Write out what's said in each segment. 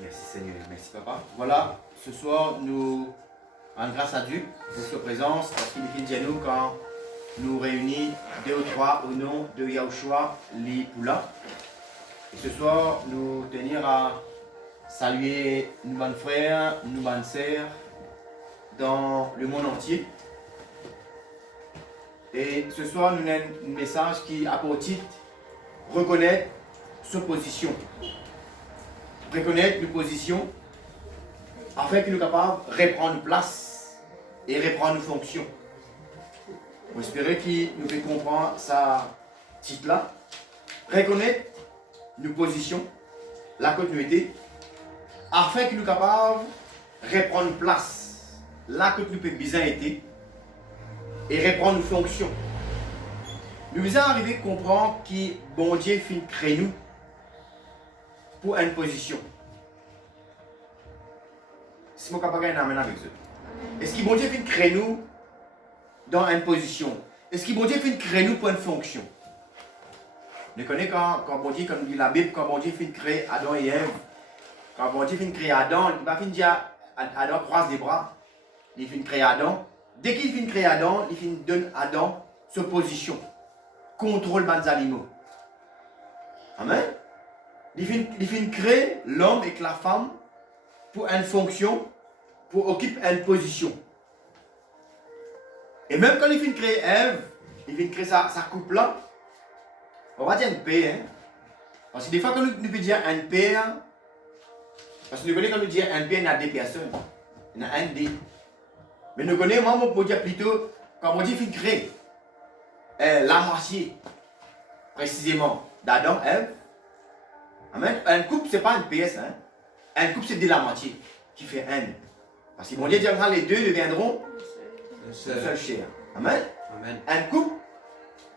Merci Seigneur, merci Papa. Voilà, ce soir, nous rendons grâce à Dieu pour sa présence, parce qu'il est fidèle nous quand nous réunissons deux ou trois au nom de Yahushua Lipoula. Et ce soir, nous tenir à saluer nos bonnes frères, nos bonnes sœurs dans le monde entier. Et ce soir, nous avons un message qui a pour titre reconnaître sa position. Reconnaître nos positions afin que nous soyons capables de reprendre place et reprendre nos fonctions. On espère qu'il nous fait comprendre ça titre-là. Reconnaître nos positions, la continuité, afin que nous soyons capables de reprendre place là que nous pouvons bien être et reprendre nos fonctions. Nous sommes arrivés à comprendre que bon Dieu finit créer nous pour une position. Si mon capable d'amener avec eux. Est-ce que bon Dieu finit créer nous dans une position? Est-ce que bon Dieu finit créer nous pour une fonction? Vous connaissez quand bon Dieu, comme dit la Bible, quand bon Dieu finit créer Adam et Ève, quand bon Dieu finit créer Adam, il va finir dire Adam croise les bras, il finit créer Adam. Dès qu'il finit créer Adam, il finit donner à Adam sa position. Contrôle des animaux. Amen. Il finit créer l'homme et la femme pour une fonction, pour occuper une position. Et même quand il finit créer Ève, il finit créer sa couple là, on va dire une paix. Hein? Parce que des fois, quand nous pouvons dire un paix, parce que nous connaissons quand nous disons un paix, il y a deux personnes. Il y en a un des. Mais nous connaissons, moi, on peut dire plutôt, quand on dit finit créer la moitié, précisément, d'Adam, Ève. Amen. Un couple, ce n'est pas un PS. Hein? Un couple, c'est de la moitié qui fait un. Parce que mon Dieu dit que les deux deviendront une seule chair. Amen. Amen. Un couple,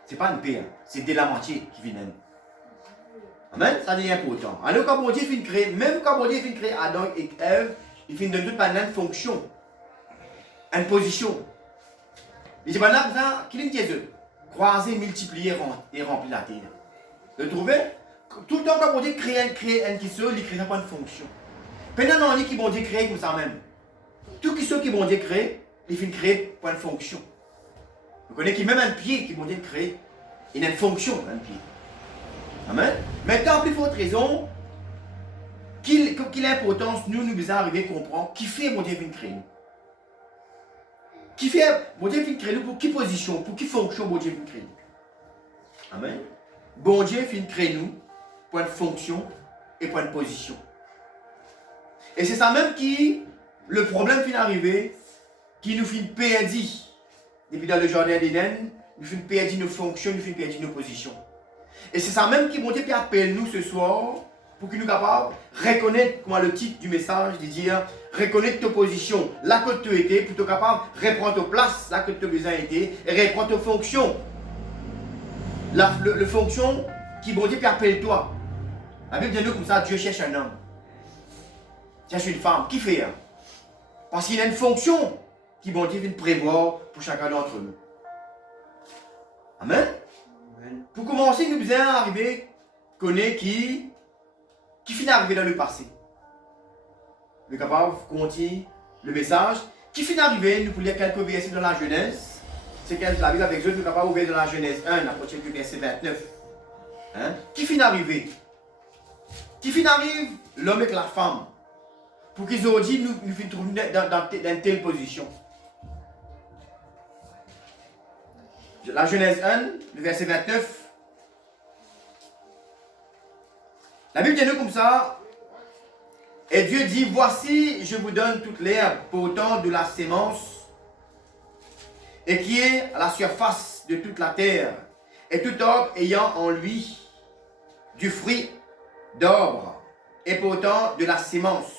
ce n'est pas une paire. C'est de la moitié qui fait un. Amen. Ça devient important. Alors, quand mon Dieu finit créer, même quand mon Dieu finit créer Adam et Ève, il finit de toute manière une fonction, une position. Il dit maintenant, ça, qu'il dit Dieu, croiser, multiplier et remplir la terre. Vous trouvez? Tout le temps, quand bon Dieu crée un qui se, il crée pas une fonction. Pendant qu'on dit que bon Dieu crée comme ça même. Tout qui qui bon Dieu crée, il finit créer pour une fonction. Vous connaissez même un pied qui bon Dieu crée, il a une fonction, un pied. Amen. Maintenant, plus forte raison, qu'il a importance, nous devons arriver à comprendre qui fait bon Dieu finit créer nous. Qui fait bon Dieu finit créer nous pour quelle position, pour quelle fonction bon Dieu finit créer nous. Amen. Bon Dieu finit créer nous pour une fonction et pour une position. Et c'est ça même qui, le problème finit arrivé, qui nous finit perdre. Depuis dans le jardin d'Éden, nous finit perdre nos fonctions, nous finit perdre nos positions. Et c'est ça même qui, bon Dieu, appelle nous ce soir, pour que nous soyons capables de reconnaître, comment le titre du message, de dire, reconnaître ta position, là que tu étais, pour être capable de reprendre ta place, là que tu as besoin été, et reprendre ta fonction. La fonction qui, bon Dieu, appelle toi. La Bible dit nous comme ça, Dieu cherche un homme. Cherche une femme. Qui fait? Parce qu'il y a une fonction qui, bon Dieu, vient prévoir pour chacun d'entre nous. Amen. Amen. Pour commencer, nous devons arriver à connaître qui finit d'arriver dans le passé. Nous sommes capables de continuer le message. Qui finit d'arriver, nous pouvons lire quelques versets dans la Genèse. C'est la Bible avec eux, nous sommes capables d'ouvrir dans la Genèse 1, à partir du verset 29. Hein? Qui finit d'arriver? Qui finit d'arriver, l'homme et la femme, pour qu'ils aient dit, nous finissons trouver dans telle position. La Genèse 1, le verset 29. La Bible dit nous comme ça. Et Dieu dit, voici, je vous donne toute l'herbe portant de la sémence et qui est à la surface de toute la terre, et tout arbre ayant en lui du fruit d'arbre et portant de la sémence.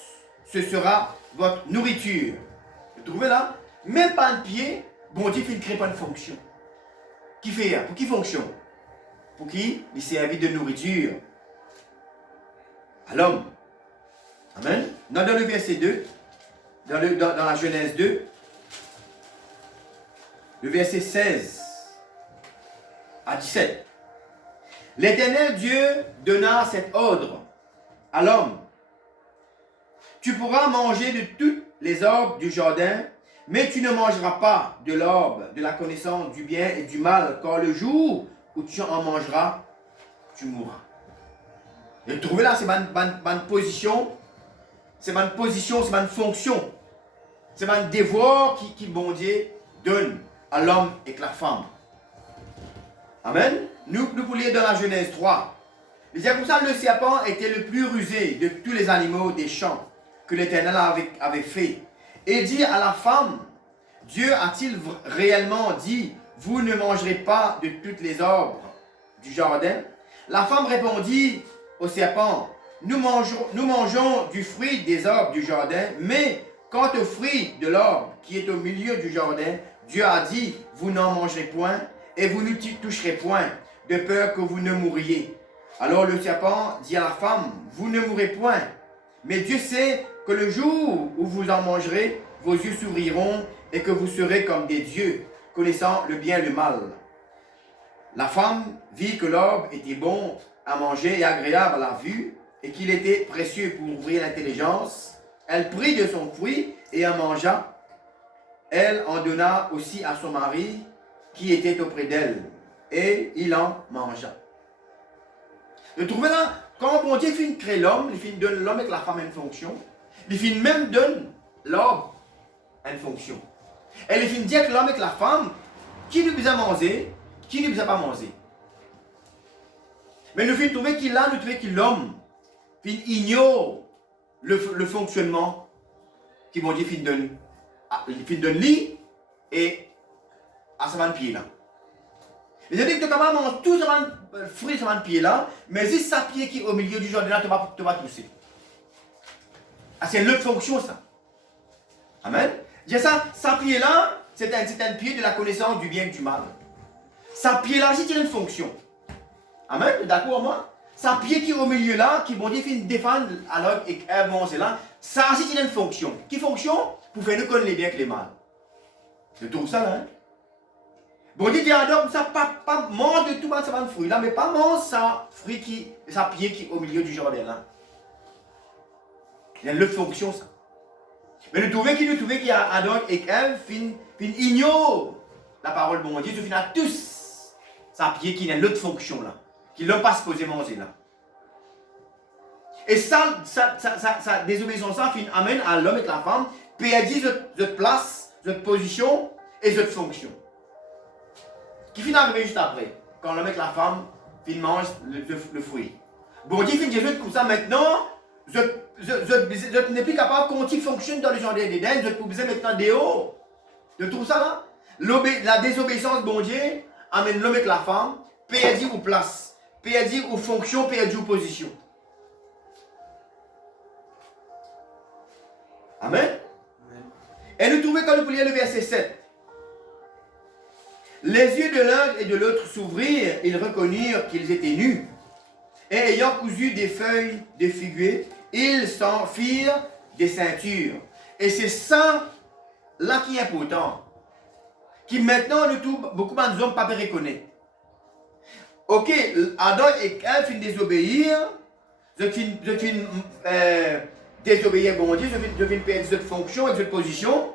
Ce sera votre nourriture. Vous trouvez là? Même pas un pied, bon Dieu ne crée pas une fonction. Qui fait? Pour qui fonction? Pour qui? Il servit de nourriture à l'homme. Amen. Dans le verset 2, dans la Genèse 2, le verset 16 à 17. L'Éternel Dieu donna cet ordre à l'homme. tu pourras manger de toutes les arbres du jardin, mais tu ne mangeras pas de l'arbre de la connaissance du bien et du mal, car le jour où tu en mangeras, tu mourras. Et trouver là, c'est ma position, c'est ma position, c'est ma fonction, c'est mon devoir qui bon Dieu donne à l'homme et à la femme. Amen. Nous pour lire dans la Genèse 3. Il disait comme ça, le serpent était le plus rusé de tous les animaux des champs que l'Éternel avait fait. Et dit à la femme, Dieu a-t-il réellement dit, vous ne mangerez pas de toutes les arbres du jardin? La femme répondit au serpent, nous mangeons du fruit des arbres du jardin, mais quant au fruit de l'arbre qui est au milieu du jardin, Dieu a dit, vous n'en mangerez point et vous ne toucherez point, de peur que vous ne mouriez. Alors le serpent dit à la femme, vous ne mourrez point, mais Dieu sait que le jour où vous en mangerez, vos yeux s'ouvriront et que vous serez comme des dieux, connaissant le bien et le mal. La femme vit que l'arbre était bon à manger et agréable à la vue, et qu'il était précieux pour ouvrir l'intelligence. Elle prit de son fruit et en mangea. Elle en donna aussi à son mari qui était auprès d'elle, et il en mangea. Vous trouvez là, quand bon Dieu finit de créer l'homme, il finit de donner l'homme et la femme une fonction, il finit même de donner l'homme une fonction. Et il finit de dire que l'homme et la femme, qui nous a manger, qui ne nous a pas manger. Mais nous finissons de trouver qu'il a, nous trouvons que l'homme ignore le fonctionnement qui bon Dieu finit de donner lit et à ce pied là. Il a dit que tu vas manger tout ce fruit de ce pied là, mais si ça pied qui est au milieu du jardin là, tu vas tousser. Ah, c'est l'autre fonction ça. Amen. Dis ça pied là, c'est un pied de la connaissance du bien et du mal. Ça pied là, c'est une fonction. Amen, d'accord moi? Ça pied qui est au milieu là, qui bon Dieu fait défendre alors et avancer là, ça c'est une fonction. Qui fonction? Pour faire nous connaître les biens et les mal. Je trouve ça là. Hein? Bon Dieu dit alors ça pas mange de tout ce fruit là, mais pas mange ça fruit ça pied qui est au milieu du jardin là. Il y a une autre fonction ça. Mais nous trouvons qu'il y a Adam et Ève ignorent la parole de bon Dieu, ils finissent tous ça pied qui a une autre fonction là, qui ne l'ont pas supposé manger là. Et ça désobéissance ça amène à l'homme et la femme perdre votre place, votre position et votre fonction. Qui finit d'arriver juste après, quand l'homme et la femme mangent le fruit. Bon Dieu finit de dire comme ça maintenant, je n'ai plus capable de continuer fonctionne dans le jardin d'Éden, je peux besoin maintenant dehors. De tout ça là, la désobéissance bon Dieu amène l'homme et la femme perdre aux places, perdre aux fonctions, perdre aux positions. Amen. Et nous trouvons quand nous lisons le verset 7. Les yeux de l'un et de l'autre s'ouvrirent, ils reconnurent qu'ils étaient nus. Et ayant cousu des feuilles de figuier, ils s'en firent des ceintures. Et c'est ça là qui est important. Qui maintenant, beaucoup de hommes ne pas reconnaître. Ok, Adam et Ève finissent désobéir. Je finis désobéir bon Dieu, je viens perdre cette fonction et cette position.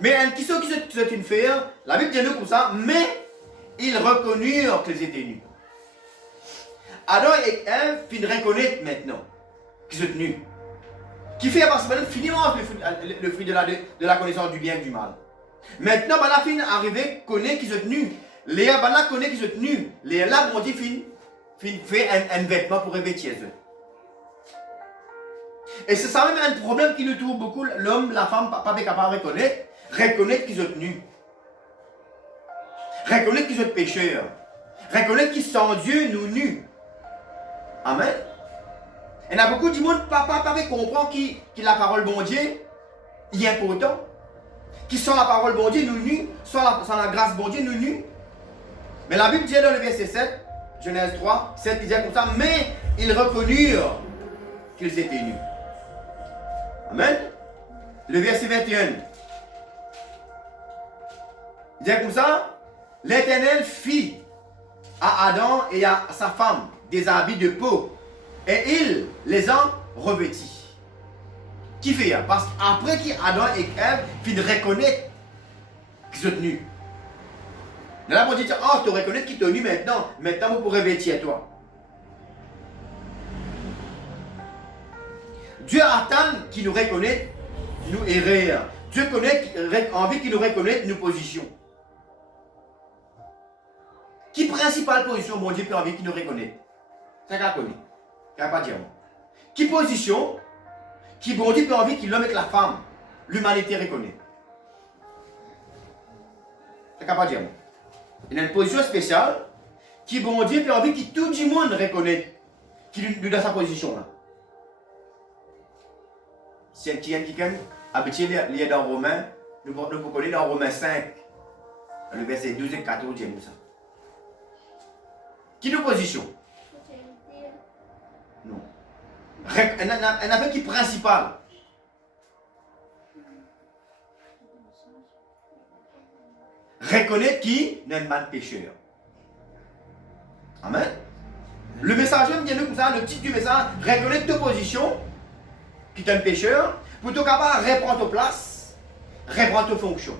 Mais qui sont une faire, la Bible dit nous comme ça, mais ils reconnurent qu'ils étaient nus. Adam et Ève finissent reconnaître maintenant qu'ils sont nus. Qui fait parce que maintenant finiment le fruit de la connaissance du bien et du mal. Maintenant, la fin arrivé connaît qu'ils sont nus. Léa connaît qu'ils sont nus. Léa là, bon Dieu fait un vêtement pour revêtir eux. Et c'est ça même un problème qui nous trouve beaucoup, l'homme, la femme, pas capable de reconnaître qu'ils sont nus. Reconnaître qu'ils sont pécheurs. Reconnaître qu'ils sont Dieu, nous nus. Amen. Il y a beaucoup de monde qui ne comprend que la parole bon Dieu est important. Qui sont la parole bon Dieu, nous nus, sans la grâce bon Dieu, nous nus. Mais la Bible dit dans le verset 7, Genèse 3, 7, il dit comme ça, mais ils reconnurent qu'ils étaient nus. Amen. Le verset 21. Il dit comme ça, l'Éternel fit à Adam et à sa femme des habits de peau, et il les en revêtit. Qui fait ça? Parce qu'après qu'Adam et Ève finissent de reconnaître qu'ils sont tenus. Là, on dit, oh, tu reconnais qu'ils sont tenus maintenant. Maintenant, vous pourrez vêtir toi. Dieu attend qu'il nous reconnaisse, nous errer. Dieu a envie qu'il nous reconnaisse nos positions. Qui principale position, mon Dieu, peut envie qu'il nous reconnaisse? C'est qu'à connaître. Qu'à pas dire. Qui position, qui bon Dieu peut envie qu'il l'homme avec la femme, l'humanité reconnaît? C'est qu'à pas dire. Il y a une position spéciale, qui bon Dieu peut envie que tout le monde reconnaisse qu'il est dans sa position là. Si un quelqu'un habitué lié dans Romains, nous pouvons connaître dans Romains 5, le verset 12 et 14, nous ça. Qui nous position? Non. Un affaire qui est principal. Reconnaître qui n'est pas de pécheur. Amen. Le message me dit comme ça, le titre du message, reconnaître ta position, qui est un pécheur, pour être capable de reprendre ta place, reprendre ta fonction.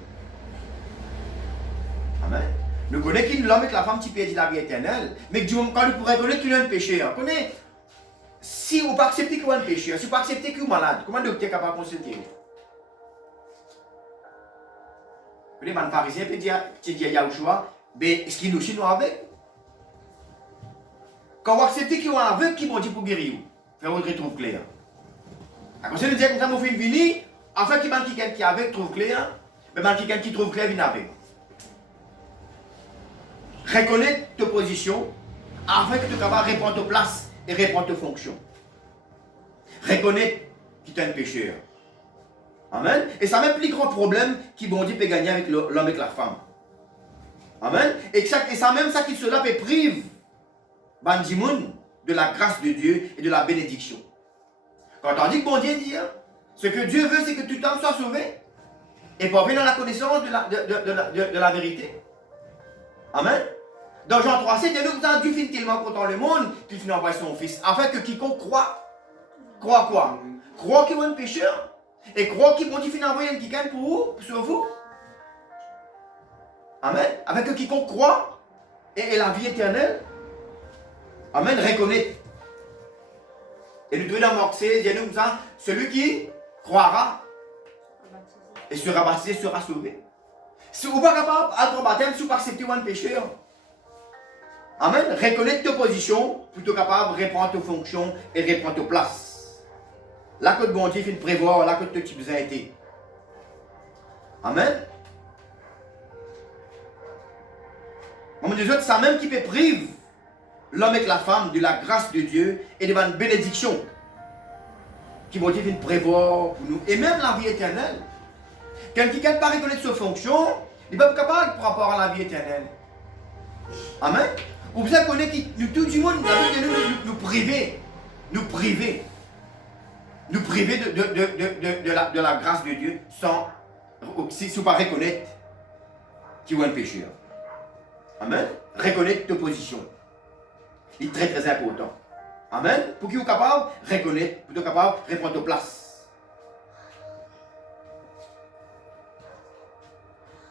Amen. Nous connaissons qu'il l'homme avec la femme qui perd la vie éternelle, mais quand nous pourrons reconnaître qu'il est un pécheur, si vous ne pas accepter qu'il est un pécheur, si vous ne pas accepter qu'il est malade, comment le docteur est capable de consulter? Les pharisiens peuvent dire, Yahushua, mais est-ce qu'il nous chine avec? Quand vous acceptez qu'il est aveugle, qui vont dire pour guérir? Faire votre retrouve clair. À cause de dire comme ça, vous faites venir, afin qu'il y ait quelqu'un qui est aveugle trouve clair, mais quelqu'un qui trouve clair vient avec. Reconnaître ta position, afin que tu sois capable de répondre ta place et répondre ta fonction. Reconnaître qu'il est un pécheur. Amen. Et ça même plus grand problème qui bon Dieu peut gagner avec l'homme avec la femme. Amen. Et ça même ça qui cela peut prive Bandimoun de la grâce de Dieu et de la bénédiction. Quand on dit que bon Dieu dit, ce que Dieu veut, c'est que tout homme soit sauvé et pour venir dans la connaissance de la vérité. Amen. Dans Jean 3, c'est Dieu finit tellement content le monde qu'il finit envoyer son fils afin que quiconque croit quoi? Croit qu'il est un pécheur. Et croire qu'il vont finir envoyer quelqu'un pour vous, sur vous. Amen. Avec quiconque croit et la vie éternelle. Amen. Reconnaître. Et nous devons dans Marc 16, il y a nous ça, celui qui croira et sera baptisé sera sauvé. Si vous n'êtes pas capable d'être baptême, si vous n'êtes pas accepté un pécheur. Amen. Reconnaître ta position pour être capable de répondre ta fonction et répondre ta place. Là que bon Dieu fait prévoir, là que tu as besoin été. Amen. Mon Dieu, ça même qui peut priver l'homme avec la femme de la grâce de Dieu et de la bénédiction qui bon Dieu fait prévoir pour nous. Et même la vie éternelle. Quand quelqu'un ne peut pas reconnaître sa fonction, il n'est pas capable par rapport à la vie éternelle. Amen. Vous connaissez que tout le monde nous priver. Nous priver de la grâce de Dieu sans si vous ne pas reconnaître qu'il y a un pécheur. Amen. Reconnaître ta position. C'est très très important. Amen. Pour qu'il soit capable de reconnaître, pour qu'il soit capable de répondre ta place.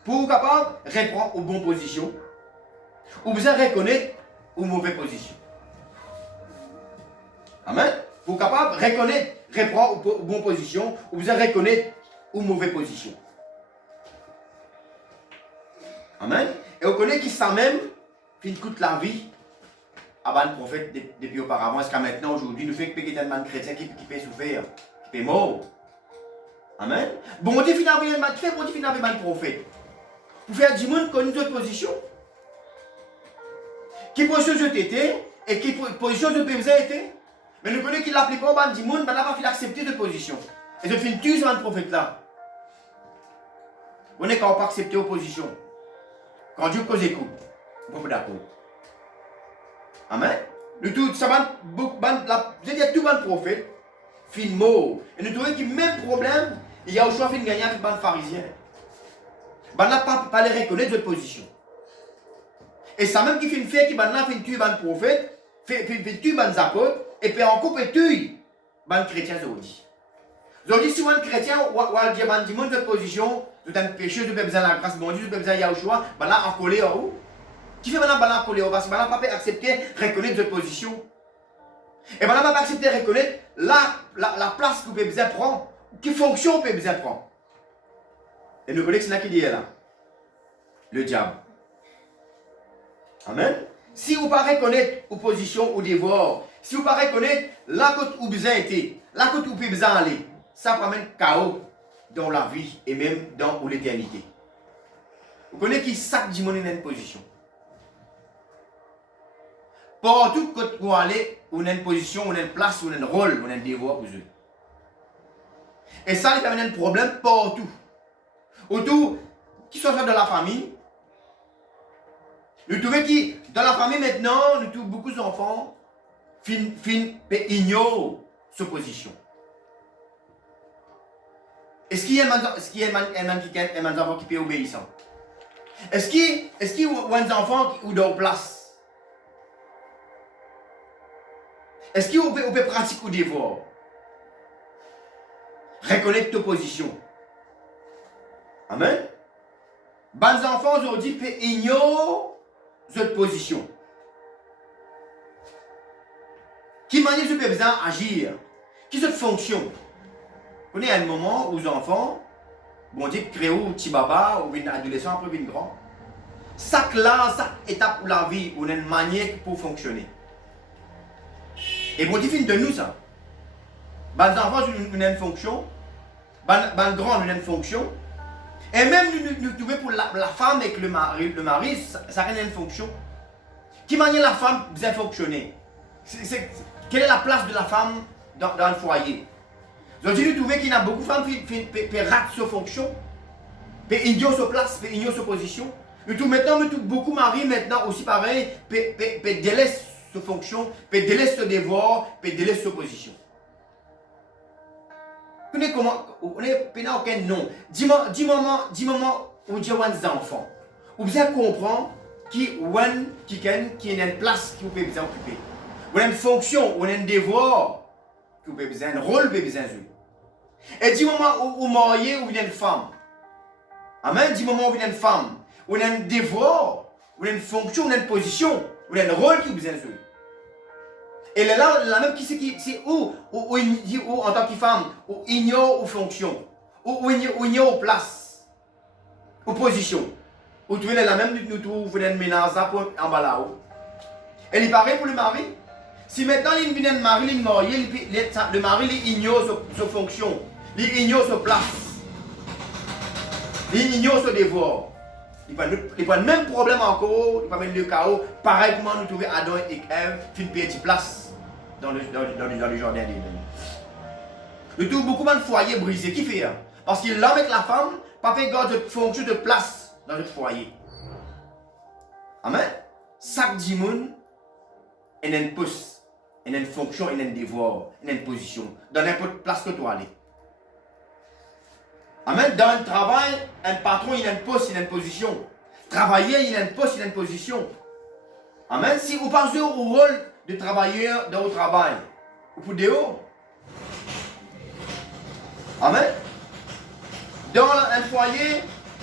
Pour qu'il soit capable de répondre aux bonnes positions, ou vous reconnaître aux mauvaises positions. Amen. Pour qu'il soit capable de reconnaître, répondre aux bonnes positions, ou vous reconnaître aux mauvaises positions. Amen. Et on connaît qui ça même, qui coûte la vie à un prophète depuis auparavant, jusqu'à maintenant, aujourd'hui, nous fait que quelqu'un de chrétien qui peut souffrir, qui peut mort. Amen. Bon Dieu finalement, bon Dieu finalement un prophète. Pour faire du monde connaît notre position. Qui position je t'étais et qui position je peux été. Mais nous connaissons qu'il l'applique pas au du monde, mais n'a pas fait accepter de position. Et je finis tuer ce prophète là. On n'est quand on pas accepter opposition. Quand Dieu cause écoute, on peut d'accord. Amen. Nous tout ça je dis tout le prophète fin mort. Et nous trouvons que même problème, il y a au choix fin gagner avec les pharisiens. On n'a pas les reconnaître de position. Et ça même qui fait une fait qui maintenant fait tuer les prophètes, fait tuer les apôtres et puis encore peut tuer les chrétiens aujourd'hui. Aujourd'hui, si vous êtes chrétien, ou al dire, man, dis-moi votre position, vous êtes péché, vous avez besoin de la grâce, bon Dieu, vous avez besoin de Yahushua, ben là, en colère, où? Qui fait maintenant, ben là, en colère, parce que ben là, pas accepter, reconnaître votre position. Et ben là, pas accepter, reconnaître la place que vous avez besoin de prendre, quelle fonction vous avez besoin de prendre. Et nous connaissons ce qui dit là. Le diable. Amen. Si vous ne pas reconnaître vos positions ou devoirs, si vous ne pas reconnaître là que vous besoin été, là que vous avez besoin aller, ça promène chaos dans la vie et même dans l'éternité. Vous connaissez qui sac du monde dans une position. Partout que vous allez, vous avez une position, vous avez une place, vous avez un rôle, vous avez un devoir pour eux. Et ça, il y a un problème partout. Autour, qui soit dans la famille, nous trouvons qui, dans la famille maintenant, nous trouvons beaucoup d'enfants ignorent cette position. Est-ce qu'il y a un enfant qui est obéissant? Est-ce qu'il y a un enfant qui est en place? Est-ce qu'il peut pratiquer ou devoir? Reconnaître ta position. Amen. Bonnes enfants aujourd'hui peuvent ignorer cette position. Qui manière vous avez besoin d'agir? Qui cette fonction? Vous avez un moment où les enfants, bon Dieu, créent un petit baba ou une adolescent après une grande. Chaque étape de la vie, on a une manière pour fonctionner. Et bon Dieu, fin de nous ça. Bonnes enfants, on a une fonction. Bonnes grands, on a une fonction. Et même nous trouvons pour la femme avec le mari, ça a une fonction. Qui manière la femme bien fonctionner? Quelle est la place de la femme dans le foyer? Aujourd'hui, nous trouvons qu'il y a beaucoup de femmes qui ratent sa fonction, qui ignorent sa place, qui ignorent sa position. Nous trouvons beaucoup de maris maintenant aussi pareil, qui délaissent sa fonction, qui délaissent son devoir, qui délaissent sa position. On n'a aucun nom. Dis-moi où il y a des enfants. Vous devez comprendre qui est une place que vous pouvez occuper. Vous avez une fonction, vous avez un devoir que vous avez besoin, un rôle que vous avez besoin. Et dis-moi où vous mariez, où vous avez une femme. Amen. Dis-moi où vous avez une femme. Vous avez un devoir, vous avez une fonction, vous avez une position, vous avez un rôle que vous avez besoin. Et là, la même c'est où en tant que femme, où ignore aux fonctions, où ignore aux places, aux positions. Où tu es la même, nous trouvons une menace en bas là-haut. Et il paraît pour le mari. Si maintenant il vient de mari, il est marié, le mari il ignore sa fonction, il ignore sa place, il ignore son devoir. Il va le même problème encore, il va mettre le chaos. Pareil comment nous trouvons Adam et Ève, une petite place. Dans le jardin d'Éden. Nous trouvons beaucoup de foyers brisés. Qui fait? Parce qu'il l'homme avec la femme, pas fait garde de fonction de place dans notre foyer. Amen. Chaque dimanche, il y a une poste, il y a une fonction, il y a un devoir, il y a une position. Dans n'importe place que tu aller. Amen. Dans le travail, un patron, il y a une poste, il y a une position. Travailler, il y a une poste, il y a une position. Amen. Si vous pensez au rôle de travailleurs dans le travail, ou pour dehors. Amen. Dans un foyer,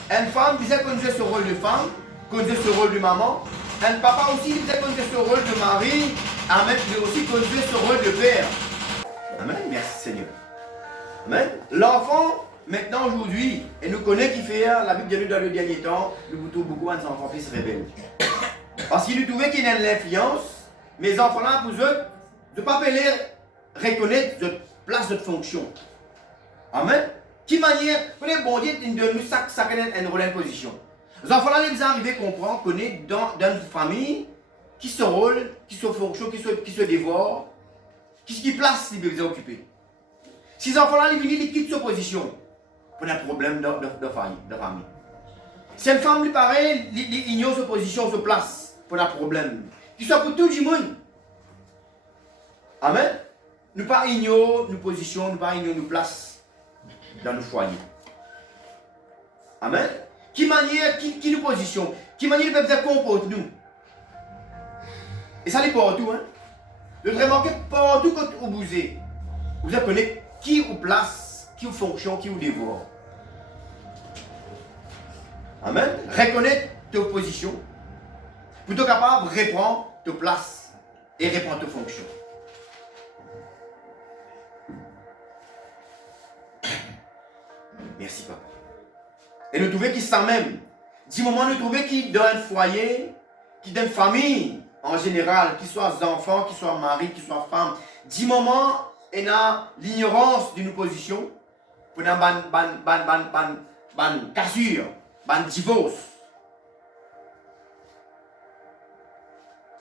une femme disait qu'on faisait ce rôle de femme, qu'on faisait ce rôle de maman. Un papa aussi disait qu'on faisait ce rôle de mari. Amen. Mais aussi qu'on faisait ce rôle de père. Amen. Merci Seigneur. Amen. L'enfant, maintenant aujourd'hui, et nous connaît qui fait la Bible de nous dans le dernier temps, nous trouvons beaucoup d'enfants qui se rebellent. Parce qu'il nous trouvait qu'il y a une influence. Mes enfants-là, pour eux, de ne pas reconnaître notre place, notre fonction. Amen. Qui manière, vous voyez, bon Dieu, de nous, ça une rôle, une position. Les enfants-là, ils arrivent à comprendre qu'on est dans une famille qui se rôle, qui se fonction, qui se dévore, qui place les bébés occupés. Si les enfants-là, ils viennent, ils quittent sa position, pour un problème de famille. Si une femme, lui pareil, il ignore sa position, sa place, pour un problème. Qui soit pour tout le monde. Amen. Nous pas ignorer nos positions, nous pas ignorer nos places dans nos foyers. Amen. Qui manière, qui nous position, qui manière le peuple comporte nous. Et ça n'est pas partout. Hein. Vous remarquez partout quand vous bougez, vous connaissez qui vous place, qui vous fonctionne, qui vous dévore. Amen. Reconnaître ta position pour être capable de reprendre ta place et reprendre ta fonction. Merci, papa. Et nous trouvons qu'il s'en même. Du moment nous trouvons qu'il dans un foyer, qu'il dans une famille en général, qu'il soit enfants, qu'il soit mari, qu'il soit femme, du moment il y a l'ignorance d'une position, pour une cassure, un divorce.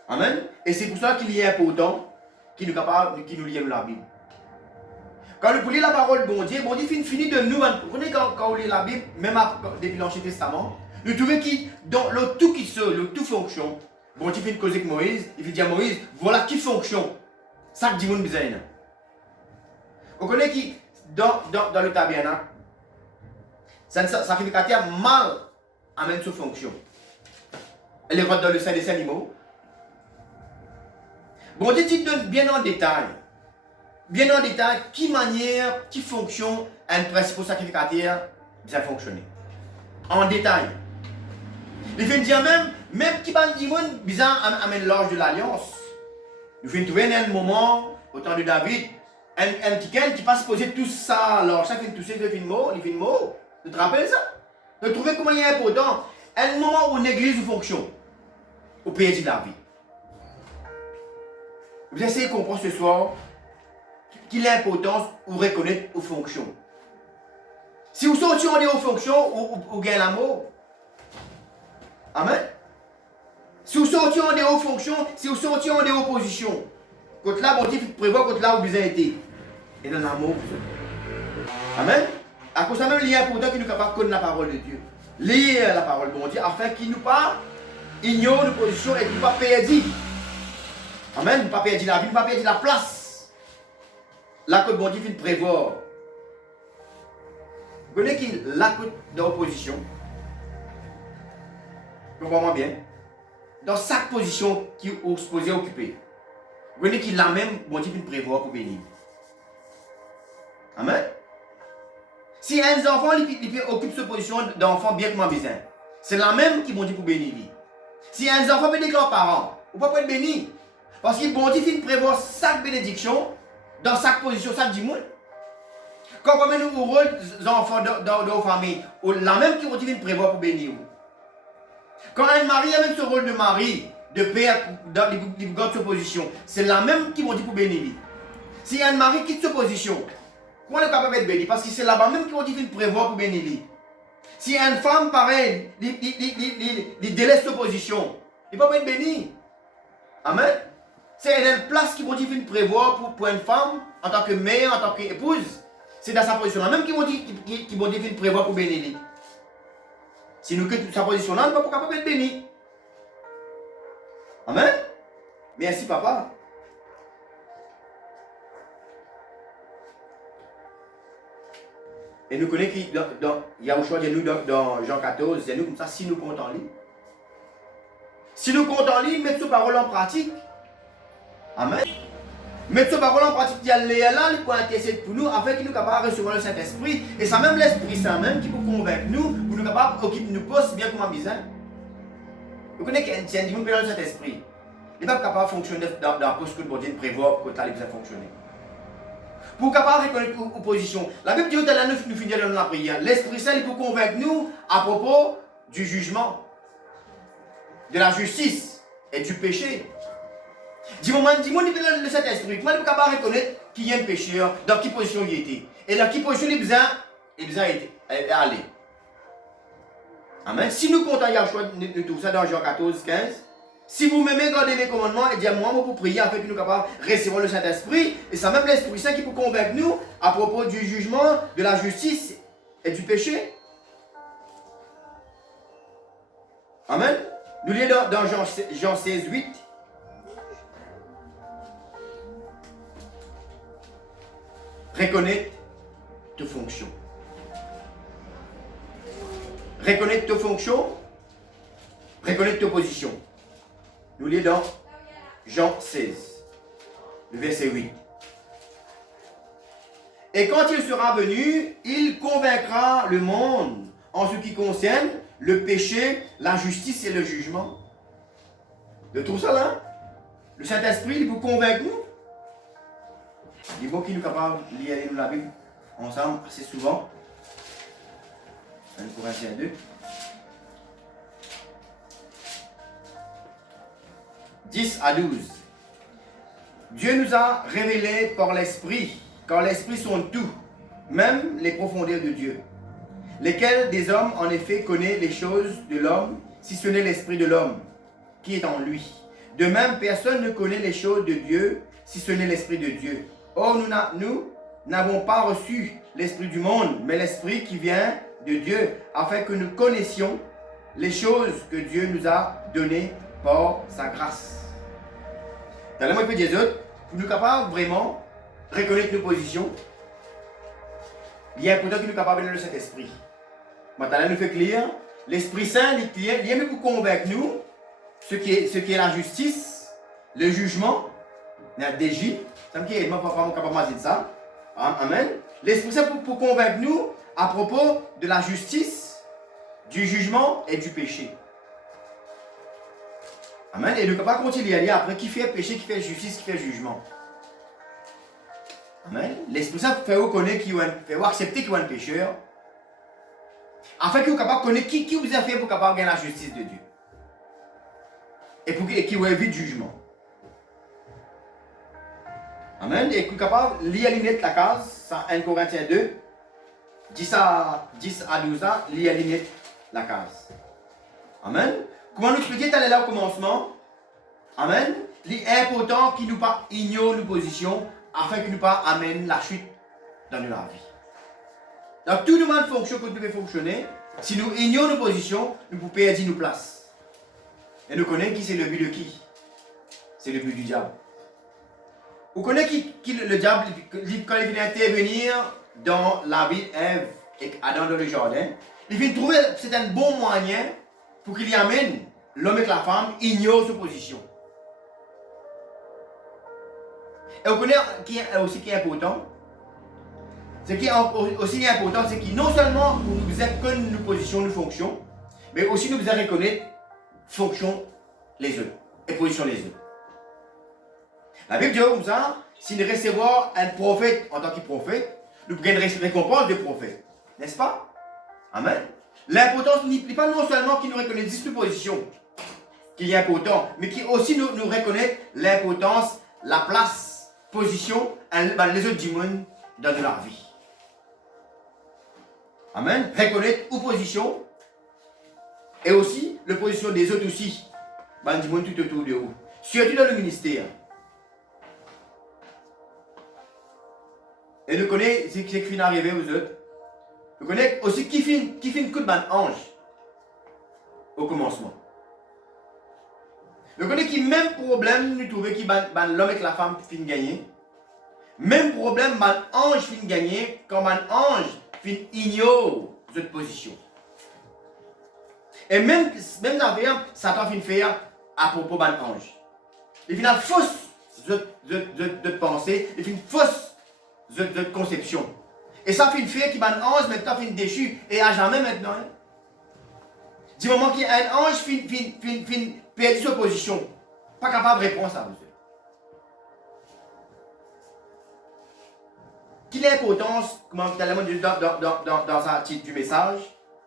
Amen. Et c'est pour ça qu'il est important qu'il nous capable, qu'il nous lie la Bible. Quand nous lisons la parole de bon Dieu finit de nous. Vous connaissez quand on lit la Bible, même depuis l'Ancien Testament, nous trouvons que dans le tout qui se, le tout fonction, bon Dieu finit de causer avec Moïse, il fait dire à Moïse, voilà qui fonctionne. Ça que dit mon besoin. Vous connaissez que dans le tabernacle, sacrificateur mal amène sa fonction. Elle est dans le sein des animaux. Bon Dieu dit bien en détail. Bien en détail, qui manière, qui fonction un principal sacrificateur bien fonctionner. En détail. Il fait dire même qui va dire bien amène l'âge de l'alliance. Nous fait trouver un moment, au temps de David, un petit qui passe poser tout ça, alors ça fait tout ça, il fait une mot. Tu te rappelles ça? De trouver comment il est important. Un moment où l'église fonctionne, au pays de la vie. Vous essayez de comprendre ce soir qu'il a l'importance de reconnaître aux fonctions. Si vous sortez aux fonctions, vous gagnez l'amour. Amen. Si vous sortez aux fonctions, si vous sortez aux positions, quand là, bon Dieu prévoit quand là, vous avez été. Et dans l'amour, amen. À cause de ça même, il est important qu'il nous capable de connaître la parole de Dieu. Lire la parole de bon Dieu afin qu'il nous pas ignore nos positions et qu'il ne pas perdre. Amen. Ne pas perdre la vie, ne pas perdre la place. Là que bon Dieu vient prévoir. Vous connaissez qu'il là dans l'opposition. Comprenez-moi bien. Dans chaque position qu'il est supposé occuper. Vous connaissez qu'il l'a même bon Dieu vient prévoir pour bénir. Amen. Si un enfant occupe cette position d'enfant bien comme besoin, c'est la même qui bon Dieu pour bénir. Si un enfant peut dire que leurs parents, ou pas être béni. Parce que bon Dieu vient prévoir chaque bénédiction dans chaque position, chaque dimanche. Quand on met nous au rôle des enfants dans nos familles, la même qui vient prévoir pour bénir. Quand un mari a même ce rôle de mari, de père, dans les position, c'est la même qui vient pour bénir. Si un mari quitte cette position, comment est capable d'être béni? Parce que c'est là-bas même qui vient prévoir pour bénir. Si une femme, pareil, il délaisse cette position, il ne peut pas être béni. Amen. C'est une place qui vont venir prévoir pour une femme, en tant que mère, en tant qu'épouse. C'est dans sa position là même qui vont venir prévoir pour bénir. Si nous quittons sa position là, nous ne pouvons pas être béni. Amen. Merci papa. Et nous connaissons qu'il y a au choix de nous dans Jean 14, c'est nous comme ça, si nous comptons en lui. Si nous comptons en lui, mettons ces paroles en pratique. Amen. Mettons ces paroles en pratique, il y a là, il peut intercéder pour nous, afin qu'il nous capable de recevoir le Saint-Esprit. Et c'est même l'Esprit Saint même qui peut convaincre nous, pour nous capable d'occuper nos postes bien comme un besoin. Vous connaissez qu'il y a un démon qui est dans le Saint-Esprit. Il n'est pas capable de fonctionner dans la poste que le bon Dieu prévoit pour que tu aies fonctionner. Pour capable de reconnaître l'opposition. La Bible dit que nous finissons dans la prière. L'Esprit Saint il peut convaincre nous à propos du jugement, de la justice et du péché. Dis-moi, le Saint-Esprit, comment il est capable de reconnaître qu'il y a un pécheur, dans quelle position il était. Et dans quelle position il est allé. Amen. Si nous comptons Yahshua, nous trouvons ça dans Jean 14, 15. Si vous m'aimez, gardez mes commandements et dites moi pour prier afin que nous capables de recevoir le Saint-Esprit. Et c'est même l'Esprit Saint qui peut convaincre nous à propos du jugement, de la justice et du péché. Amen. Nous lisons dans Jean 16, 8. Reconnaître tes fonctions. Reconnaître tes fonctions. Reconnaître tes positions. Nous lisons dans Jean 16, le verset 8. Et quand il sera venu, il convaincra le monde en ce qui concerne le péché, la justice et le jugement. De tout ça là, le Saint-Esprit, il vous convainc nous. Il faut qu'il nous capable de lire la Bible ensemble assez souvent. 1 Corinthiens 2. 10 à 12. Dieu nous a révélé par l'Esprit, car l'Esprit sonde tout, même les profondeurs de Dieu. Lesquels des hommes, en effet, connaît les choses de l'homme, si ce n'est l'Esprit de l'homme qui est en lui. De même, personne ne connaît les choses de Dieu, si ce n'est l'Esprit de Dieu. Or, nous n'avons pas reçu l'Esprit du monde, mais l'Esprit qui vient de Dieu, afin que nous connaissions les choses que Dieu nous a données par sa grâce. Dans le mot de Jésus, pour nous capables vraiment reconnaître nos positions, il est important que nous capables de donner le Saint-Esprit. Maintenant, nous fait clair, l'Esprit Saint, il est même pour convaincre nous ce qui est la justice, le jugement, la DJ, ça qui est pas capable de ça. Amen. L'Esprit Saint pour convaincre nous à propos de la justice, du jugement et du péché. Amen. Et nous ne pouvons pas continuer à dire après qui fait péché, qui fait justice, qui fait jugement. Amen. L'Esprit Saint fait reconnaître fait accepter qu'il y a un pécheur. Afin qu'il soit capable de connaître qui vous a fait pour capable gagner la justice de Dieu. Et pour qu'il vous évite jugement. Amen. Et qu'il soit capable de lire la case, 1 Corinthiens 2, 10 à 12 ans, lire la case. Amen. Comment nous expliquer, tu là au commencement? Amen. Il est important qu'il nous pas ignore nos positions afin qu'il nous pas amène la chute dans la vie. Donc tout le monde fonctionne comme nous pouvons fonctionner. Si nous ignorons nos positions, nous pouvons perdre nos places. Et nous connaissons qui c'est le but de qui? C'est le but du diable. Vous connaissez qui le diable, quand il vient intervenir dans la vie d'Ève et Adam dans le jardin, il vient trouver c'est un bon moyen pour qu'il y amène l'homme et la femme ignorent sa position. Et vous connaissez qui est aussi qui est important? Ce qui est aussi important, c'est que non seulement nous reconnaissons nos positions, nos fonctions, mais aussi nous devons reconnaître fonctions les autres et positions les autres. La Bible dit comme ça, si nous recevons un prophète en tant que prophète, nous pouvons gagner une récompense de prophète. N'est-ce pas? Amen. L'importance n'est pas non seulement qu'il nous reconnaisse nos positions, qui est important, mais qui aussi nous reconnaît l'importance, la place, position, les autres du monde dans leur vie. Amen. Reconnaître aux positions et aussi la position des autres aussi. Du monde tout autour de vous. Surtout dans le ministère. Et nous connaissons ce qui finit arrivé aux autres. Nous connaissons aussi qui finit coup de ange au commencement. Nous connaissons qui même problème nous trouvons qui l'homme et la femme finissent gagner. Même problème ange finit gagner quand ange finit ignore cette position. Et même affaire, Satan finit faire à propos d'un ange. Il finit fausse de pensée, il finit fausse de conception. Et ça finit faire qu'il y a un ange maintenant finit déchu et à jamais maintenant. Hein? Du moment qu'il y a un ange finit perdu sa position, pas capable de répondre à vous. Quelle est l'importance, comme tellement dans un titre du message?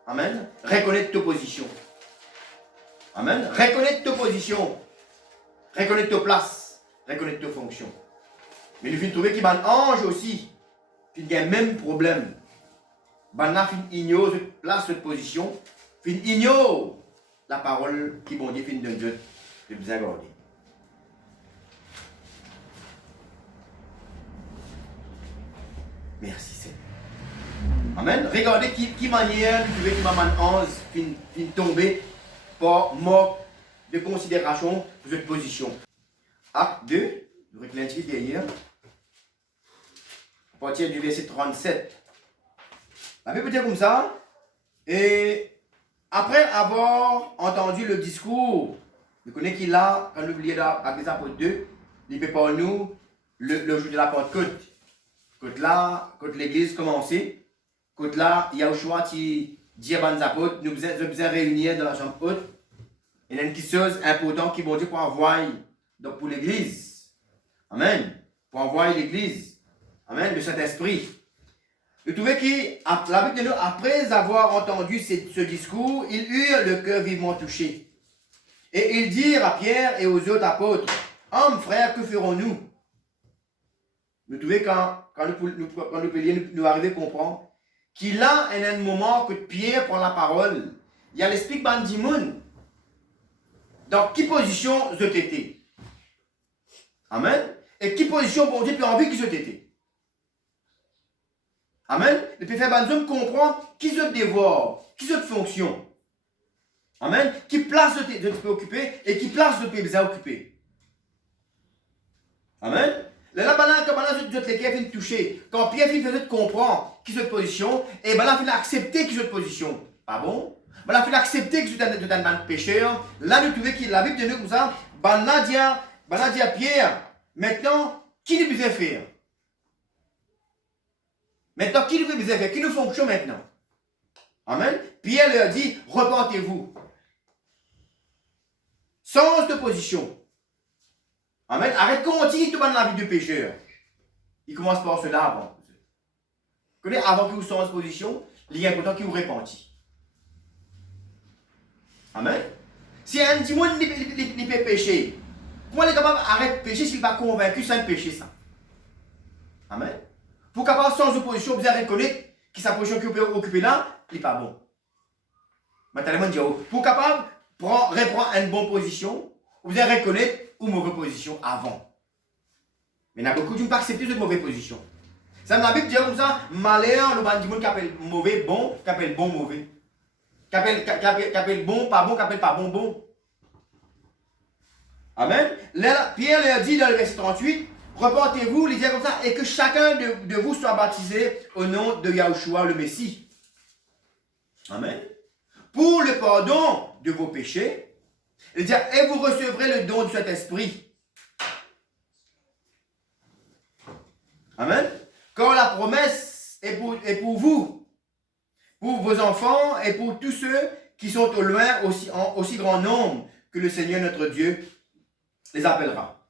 Amen. Reconnaître ta position. Amen. Reconnaître ta position. Reconnaître ta place. Reconnaître ta fonction. Mais il faut trouver qu'il y a un ange aussi qui a le même problème. Il ignore cette place, cette position. Il ignore la parole qui bon Dieu fin de Dieu de vous accorder. Merci Seigneur. Amen. Regardez qui manière vous pouvez que maman ange fin tomber par manque de considération de votre position. Acte 2, je vais l'indiquer derrière. À partir du verset 37. La Bible dit comme ça. Et après avoir entendu le discours, vous connaissez qu'il a, quand nous lisons avec les apôtres 2, il fait par nous le jour de la Pentecôte. Vous quand l'église commençait, quand là, Yahushua qui dit à les apôtres, nous devons réunir dans la chambre haute. Il y a une chose importante qui vont dire pour envoyer donc pour l'église. Amen. Pour envoyer l'église. Amen. Le Saint-Esprit. Vous trouvez que la Bible de nous, après avoir entendu ce discours, ils eurent le cœur vivement touché. Et ils dirent à Pierre et aux autres apôtres, hommes, frères, que ferons-nous? Vous trouvez quand nous arrivons à comprendre qu'il a un moment que Pierre prend la parole, il y a l'esprit bandimoun. Dans quelle position je t'étais? Amen. Et quelle position bon Dieu peut envie que je t'étais? Amen. Le Père Banzom comprend qui je dévore, qui je fonction. Amen. Qui place de te occuper et qui place de te occuper. Amen. Là, quand je te les toucher, quand Pierre faisait comprendre qui cette position, et là, il a accepté qui cette position. Pas bon? Il a accepté que tu es un pécheur. Là, nous trouvons que la Bible de nous comme ça, dit à Pierre, maintenant, qui nous besoin faire? Maintenant, qui nous besoin faire? Qui nous fonctionne maintenant? Amen. Pierre leur dit, repentez-vous. Change de position. Amen. Arrête de continuer tout dans la vie du pécheur. Il commence par cela avant. Avant qu'il vous change de position, il est important qu'il vous repentit. Amen. Si un petit monde ne peut pécher, comment il est capable d'arrêter de pécher s'il n'est pas convaincu sans pécher ça? Amen. Pour capable de changer de position, vous allez reconnaître que sa position que vous pouvez occuper là, il n'est pas bon. Maintenant, pour capable de reprendre une bonne position, vous allez reconnaître une mauvaise position avant. Mais il y a beaucoup qui ne pas accepter cette mauvaise position. Ça, la Bible dit comme ça, malheur, le monde qui appelle mauvais bon, qui appelle bon mauvais. Qui appelle bon, pas bon, qui appelle pas bon, bon. Amen. Là, Pierre leur dit dans le verset 38, reportez-vous, il dit comme ça, et que chacun de vous soit baptisé au nom de Yahushua le Messie. Amen. Pour le pardon de vos péchés, il dit, et vous recevrez le don de cet esprit. Amen. Quand la promesse est pour vous, pour vos enfants et pour tous ceux qui sont au loin, en aussi grand nombre que le Seigneur notre Dieu les appellera.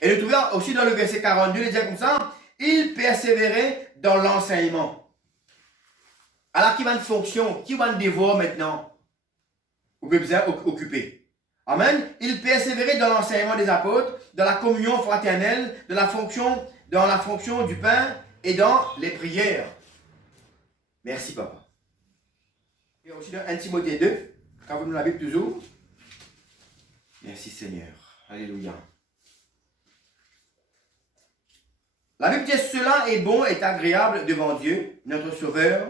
Et nous trouvons aussi dans le verset 42, il dit comme ça, il persévérait dans l'enseignement. Alors, qui va une fonction, qui va une devoir maintenant? Vous pouvez bien occuper. Amen. Il persévérait dans l'enseignement des apôtres, dans la communion fraternelle, dans la fonction du pain et dans les prières. Merci, papa. Et aussi dans 1 Timothée 2, quand vous nous l'avez toujours. Merci, Seigneur. Alléluia. La Bible dit cela est bon et agréable devant Dieu, notre Sauveur,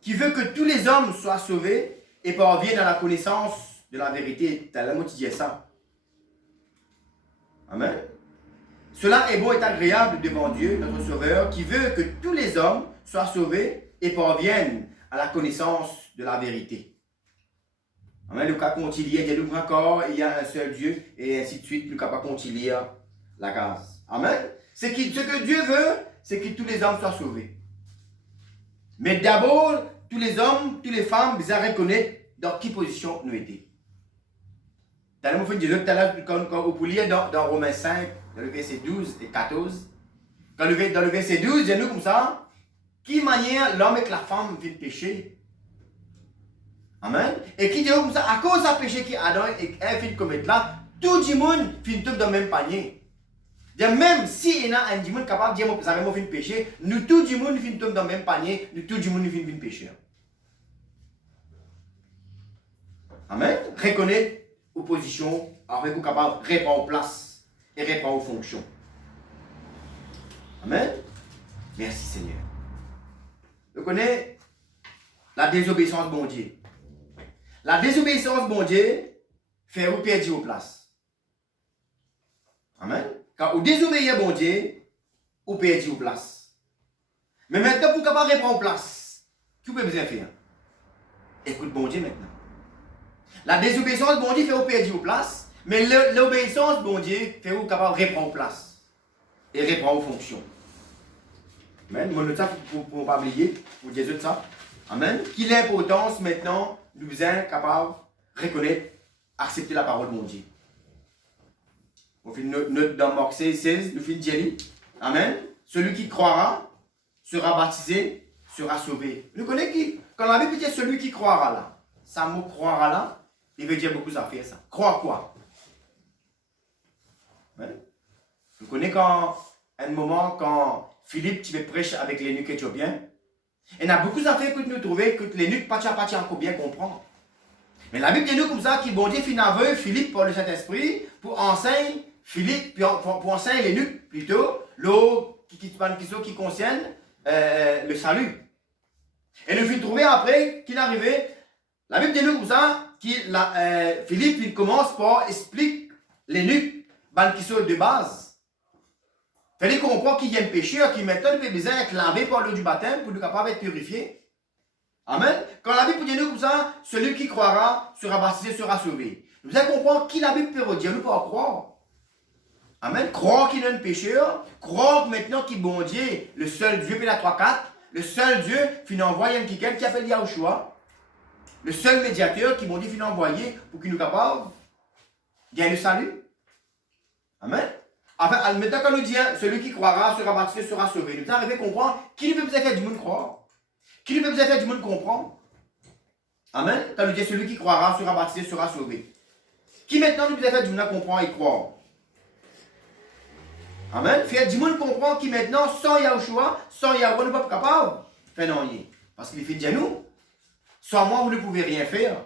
qui veut que tous les hommes soient sauvés et parviennent à la connaissance de la vérité. T'as la mot qui dit ça. Amen. Cela est bon et agréable devant Dieu, notre Sauveur, qui veut que tous les hommes soient sauvés et parviennent à la connaissance de la vérité. Amen. Le cas concilier, il y a encore, il y a un seul Dieu, et ainsi de suite, le cas pas concilier la grâce. Amen. Ce que Dieu veut, c'est que tous les hommes soient sauvés. Mais d'abord, tous les hommes, toutes les femmes, ils doivent reconnaître dans quelle position nous étions. Quand vous lire dans Romains 5, dans le verset 12 et 14, dans le verset 12, il y a nous comme ça, qui manière l'homme et la femme viennent pécher. Amen. Et qui dit comme ça, à cause du péché qui Adam et Ève viennent commettre là, tout le monde finit dans le même panier. Même si il y a un monde capable de dire que vous avez fait péché, nous tout le monde finit dans le même panier, nous tout le monde finit pécher. Amen. Reconnaître aux positions, avec vous capable de répondre aux places et répondre aux fonctions. Amen. Merci Seigneur. Vous connaissez la désobéissance bon Dieu. La désobéissance bon Dieu fait vous perdre vos places. Amen. Quand vous désobéissez bon Dieu, vous perdez vos places. Mais maintenant, pour capable répondre aux places, que vous pouvez besoin faire? Écoute bon Dieu maintenant. La désobéissance bon Dieu fait vous perdre vos places, mais l'obéissance bon Dieu fait vous capable de répondre aux places et répondre aux fonctions. Amen. Mon ça pour ne pas oublier, pour dire ça. Amen. Qu'il est l'importance maintenant, nous sommes capables de reconnaître, accepter la parole de mon Dieu. On fait une note dans Marc 16, nous finissons Jenny. Amen. Celui qui croira sera baptisé, sera sauvé. Nous connaissons qui? Quand la Bible dit celui qui croira là, ça mot croira là, il veut dire beaucoup d'affaires ça. Croire quoi? Amen. Nous connaissons quand, un moment, quand Philippe, tu veux prêcher avec l'énuque éthiopien, il y a beaucoup d'affaires que nous trouvons que l'énuque pas encore bien comprendre. Mais la Bible dit nous comme ça, qui bon Dieu fin aveu Philippe par le Saint-Esprit pour enseigner Philippe, pour enseigner l'énuque plutôt, l'eau qui concerne le salut. Et nous finissons trouver après qu'il est arrivé, la Bible dit nous comme ça, Philippe il commence par expliquer l'énuque, qui sont de base. Il fallait comprendre qu'il y a un pécheur qui maintenant peut besoin d'être lavé par l'eau du baptême pour être capable d'être purifié. Amen. Quand la Bible dit nous comme ça, celui qui croira sera baptisé, sera sauvé. Nous allons comprendre qui la Bible peut dire, nous pas croire. Amen. Croire qu'il y a un pécheur, croire maintenant qu'il est bon Dieu, le seul Dieu, puis la 3-4, le seul Dieu qui nous envoie quelqu'un qui appelle Yahushua, le seul médiateur qui bon Dieu nous envoyé pour qu'il nous capable de gagner le salut. Amen. Enfin, maintenant, quand nous disons celui qui croira sera baptisé, sera sauvé, nous arrivons à comprendre qui ne peut pas faire du monde croire. Qui ne peut pas faire du monde comprendre. Amen. Quand nous disons celui qui croira sera baptisé, sera sauvé. Qui maintenant nous peut faire du monde comprendre et croire. Amen. Faire du monde comprendre qui maintenant, sans Yahushua, sans Yahweh, nous ne sommes pas capables de faire non. Parce qu'il fait dire nous. Sans moi, vous ne pouvez rien faire.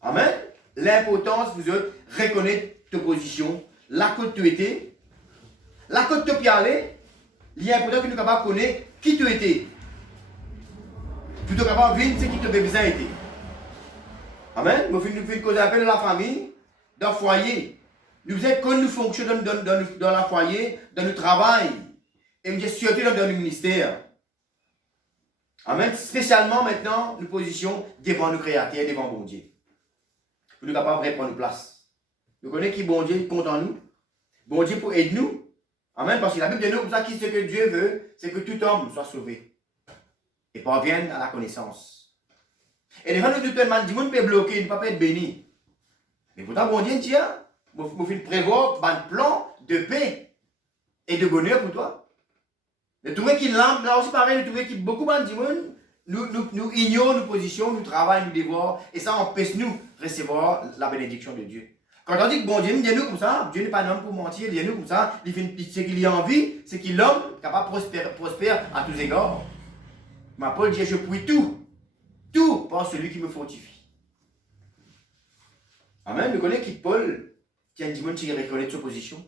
Amen. L'importance, vous êtes reconnaître ta position. La côte tu étais, la côte tu aller, il est important que nous soyons capables de connaître qui tu étais. Plutôt capable de voir ce qui te besoin été. Amen. Nous faisons cause appel de la famille, dans le foyer. Nous faisons quand nous fonctionnons dans le foyer, dans le travail, et nous surtout dans le ministère. Amen. Spécialement maintenant, nous position devant nos créateurs, devant bon Dieu. Pour nous capables de reprendre nos places. Nous connaissons qui bon Dieu compte en nous. Bon Dieu pour aider nous. Amen. Parce que la Bible dit nous comme ça, ce que Dieu veut, c'est que tout homme soit sauvé. Et parvienne à la connaissance. Et des fois, nous demandons, du monde peut bloquer, il ne peut pas être béni. Mais pourtant, bon Dieu dit, vous faites prévoir un plan de paix et de bonheur pour toi. Nous trouvons qu'il l'âme, là aussi pareil, nous trouvons qu'il beaucoup de monde, nous ignorons nos positions, nous travaillons, nous dévorons, et ça empêche nous de recevoir la bénédiction de Dieu. Quand on dit que bon Dieu, il nous comme ça, Dieu n'est pas un homme pour mentir, il nous comme ça, ce qu'il a envie, c'est qu'il l'homme capable de prospérer à tous égards. Mais Paul dit, je puis tout par celui qui me fortifie. Amen. Nous connaissons qui Paul, qui a un dimanche qui reconnaît sa position.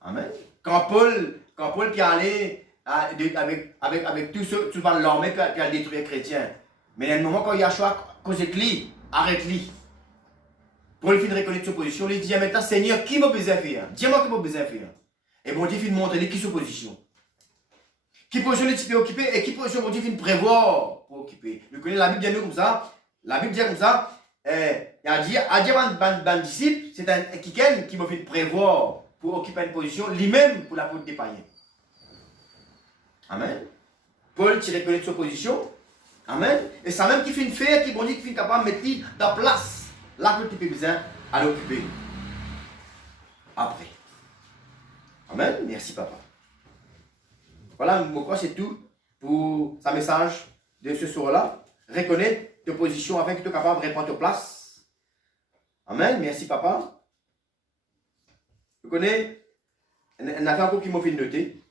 Amen. Quand Paul qui allait avec tout ce, l'armée qui a détruit les chrétiens, mais il y a un moment quand il y a choix, cause-lui, arrête-lui. Paul finit de reconnaître sa position, il dit maintenant, Seigneur, qui m'a besoin de faire? Dis-moi qui m'a besoin de faire. Et bon Dieu finit de montrer qui sa position. Qui position est peut occuper et qui position bon Dieu finit de prévoir pour occuper. Nous connaissons la Bible dit comme ça. La Bible dit comme ça. Il a dit à disciple, c'est un quelqu'un qui m'a fait prévoir pour occuper une position, lui-même pour la faute des païens. Amen. Paul qui reconnaît sa position. Amen. Et ça même qui fait une faire, qui bon Dieu qui finit capable de mettre lui dans la place. Là que tu peux besoin à l'occuper. Après. Amen. Merci papa. Voilà, je crois que c'est tout pour ce message de ce soir-là. Reconnaître ta position afin que tu sois capable de répondre ta place. Amen. Merci papa. Je connais un affaire encore qui m'a fait noter.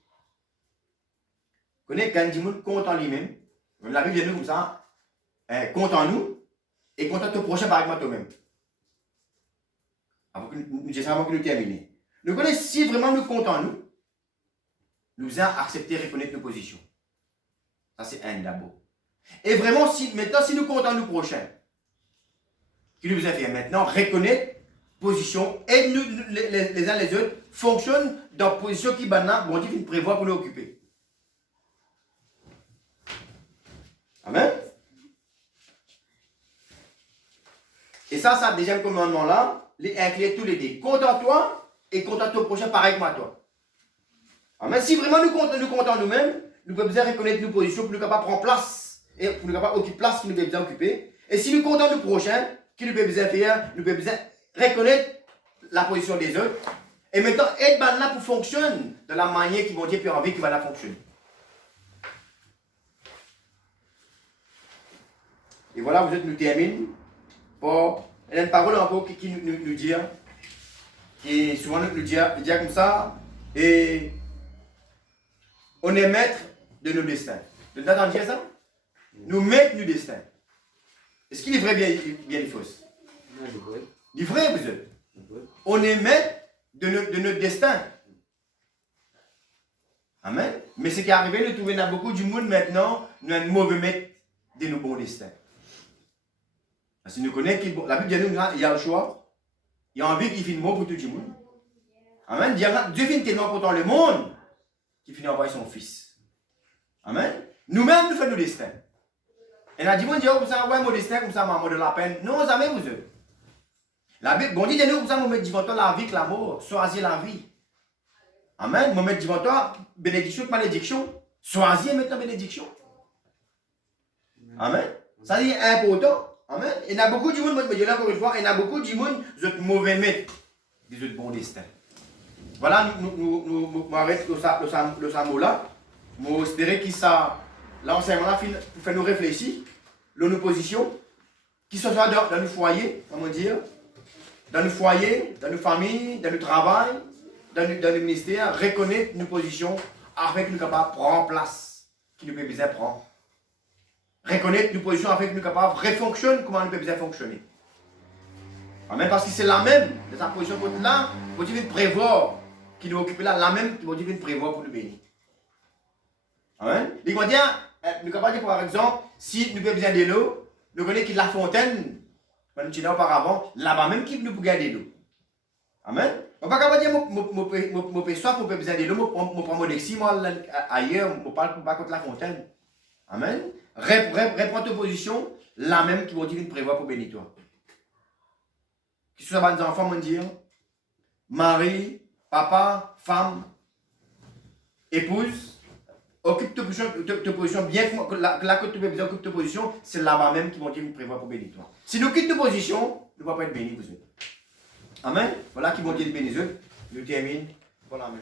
Je connais quand Dieu compte en lui-même. La Bible dit nous comme ça. Compte en nous. Et contacte ton prochain par toi-même. Avant que nous terminions. Nous connaissons si vraiment nous comptons nous, nous avons accepté de reconnaître nos positions. Ça c'est un d'abord. Et vraiment, maintenant, si nous comptons nous prochains, qui nous a fait maintenant reconnaître position et nous, les uns les autres fonctionnent dans la position qui bon Dieu prévoit pour nous occuper. Amen. Et ça, deuxième commandement là, les inclure tous les deux. Compte en toi et compte en ton prochain pareil que moi toi. Amen. Si vraiment nous comptons nous-mêmes, nous pouvons bien reconnaître nos positions pour nous capables de prendre place et pour nous capables d'occuper place qui nous peut bien occuper. Et si nous comptons nos prochains, qui nous peut bien faire, nous pouvons bien reconnaître la position des autres. Et maintenant, être là pour fonctionner de la manière qui vont dire puis envie qui va la fonctionner. Et voilà, vous êtes nous termine par une parole encore qui nous dit, qui souvent nous dit comme ça, et on est maître de nos destins. Vous avez entendu ça? Nous maîtres nos destins. Est-ce qu'il est vrai bien il faux? Il est vrai, vous êtes. On est maître de notre destin. Amen. Mais ce qui est arrivé, nous trouvons dans beaucoup du monde maintenant, nous avons un mauvais maître de nos bons destins. Parce que nous connaissons, la Bible dit il y a le choix. Il y a envie qu'il finisse mot pour tout le monde. Amen. Dieu finit tellement content le monde qu'il finit envoyer son fils. Amen. Nous-mêmes, nous faisons nos destins. Et on a dit, bon Dieu, comme ça, ouais, mon destin, comme ça, maman de la peine. Non, jamais vous êtes. La Bible, bon Dieu, nous, comme ça, nous mettons devant toi la vie que la mort. Choisis la vie. Amen. Nous mettons devant toi bénédiction que malédiction. Choisis maintenant bénédiction. Amen. Ça dit important. Amen. Il y a beaucoup de monde, je dis là encore une fois, il y a beaucoup de monde, vous êtes mauvais maîtres des autres bons destins. Voilà, nous arrêtons le samo là. Nous espérons que ça, l'enseignement là, fait nous réfléchir, nos positions, qui ce soit dans nos foyers, comment dire, dans nos foyers, dans nos familles, dans nos travail, dans nos ministères, reconnaître nos positions afin que nous soyons capables de prendre place, qui nous peut bien prendre. Reconnaître nos positions afin que nous soyons capables de refonctionner comment nous peut bien fonctionner. Amen, parce que c'est la même, de sa position pour là, pour Dieu prévoir, qui nous occupe là, la même qui pour Dieu prévoir pour nous bénir. Amen. Il va dire, nous sommes capables de dire par exemple, si nous avons besoin de l'eau, nous connaissons qu'il y a la fontaine, comme nous disions auparavant, là-bas même qui nous peut garder l'eau. Amen. On ne peut pas dire, mon père soif, mon père besoin de l'eau, je prends mon lexi, moi ailleurs, je ne parle pas contre la fontaine. Amen. Reprends ta position, là même qui va dire prévoir pour bénir toi. Qui sont les enfants, on dire, mari, papa, femme, épouse, occupe ta position, bien que là que tu peux besoin occupe ta position, c'est là-bas même qui vont dire prévoir pour bénir toi. Si nous quittons ta position, nous ne pouvons pas être bénis pour eux. Amen. Voilà qui vont dire bénir eux. Nous terminons. Voilà, amen.